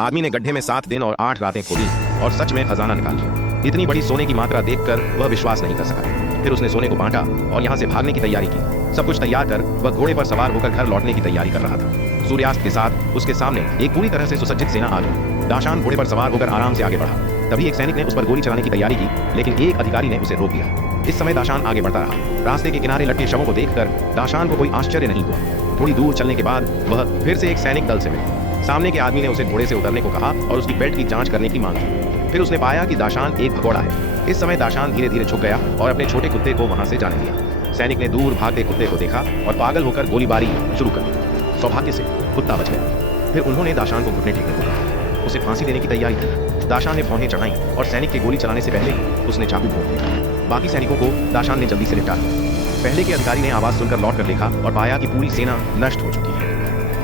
आदमी ने गड्ढे में 7 दिन और 8 रातें खोदी और सच में खजाना निकाल लिया। इतनी बड़ी सोने की मात्रा देखकर वह विश्वास नहीं कर सका। फिर उसने सोने को बांटा और यहाँ से भागने की तैयारी की। सब कुछ तैयार कर वह घोड़े पर सवार होकर घर लौटने की तैयारी कर रहा था। सूर्यास्त के साथ उसके सामने एक पूरी तरह से सुसज्जित सेना आ गई। दाशान घोड़े पर सवार होकर आराम से आगे बढ़ा। तभी एक सैनिक ने उस पर गोली चलाने की तैयारी की, लेकिन एक अधिकारी ने उसे रोक दिया। इस समय दाशान आगे बढ़ता रहा। रास्ते के किनारे लटके शवों को देखकर दाशान को कोई आश्चर्य नहीं हुआ। थोड़ी दूर चलने के बाद वह फिर से एक सैनिक दल से मिला। सामने के आदमी ने उसे घोड़े से उतरने को कहा और उसकी बेल्ट की जांच करने की मांग की। फिर उसने पाया कि दाशान एक भगौड़ा है। इस समय दाशान धीरे धीरे झुक गया और अपने छोटे कुत्ते को वहां से जाने दिया। सैनिक ने दूर भागते कुत्ते को देखा और पागल होकर गोलीबारी शुरू कर दी। सौभाग्य से कुत्ता बच गया। फिर उन्होंने दाशान को घुटने टेकने को कहा। उसे फांसी देने की तैयारी की। दाशान ने भौहें चढ़ाई और सैनिक के गोली चलाने से पहले ही उसने चाकू भोंक दिया। बाकी सैनिकों को दाशान ने जल्दी से निपटा दिया। पहले के अधिकारी ने आवाज सुनकर लौट कर देखा और पाया कि पूरी सेना नष्ट हो चुकी है।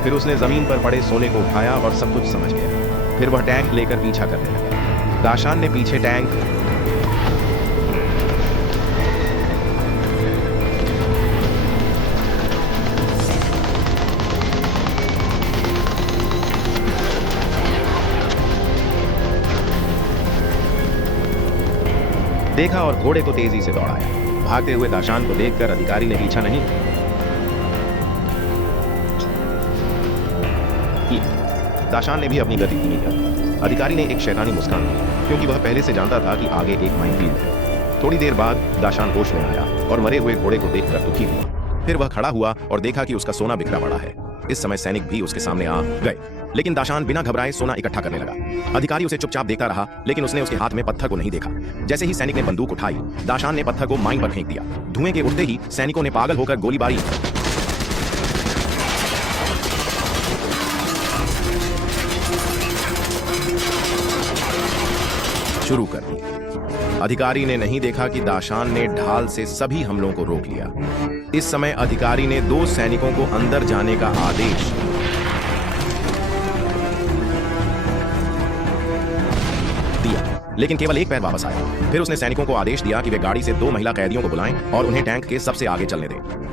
फिर उसने जमीन पर पड़े सोने को उठाया और सब कुछ समझ गया। फिर वह टैंक लेकर पीछा करने लगा। दाशान ने पीछे टैंक देखा और घोड़े को तेजी से दौड़ाया। भागते हुए दाशान को देखकर अधिकारी ने पीछा नहीं दाशान ने भी अपनी गति धीमी कर। अधिकारी ने एक शैतानी मुस्कान दी, क्योंकि वह पहले से जानता था कि आगे एक माइनफील्ड है। थोड़ी देर बाद दाशान होश में आया और मरे हुए घोड़े को देखकर दुखी हुआ। फिर वह खड़ा हुआ और देखा कि उसका सोना बिखरा पड़ा है। इस समय सैनिक भी उसके सामने आ गए, लेकिन दाशान बिना घबराए सोना इकट्ठा करने लगा। अधिकारी उसे चुपचाप देखता रहा, लेकिन उसने उसके हाथ में पत्थर को नहीं देखा। जैसे ही सैनिक ने बंदूक उठाई, दाशान ने पत्थर को माइन पर फेंक दिया। धुएं के उठते ही सैनिकों ने पागल होकर गोलीबारी शुरू कर दी। अधिकारी ने नहीं देखा कि दाशान ने ढाल से सभी हमलों को रोक लिया। इस समय अधिकारी ने 2 सैनिकों को अंदर जाने का आदेश दिया, लेकिन केवल एक पैर वापस आया। फिर उसने सैनिकों को आदेश दिया कि वे गाड़ी से 2 महिला कैदियों को बुलाएं और उन्हें टैंक के सबसे आगे चलने दें।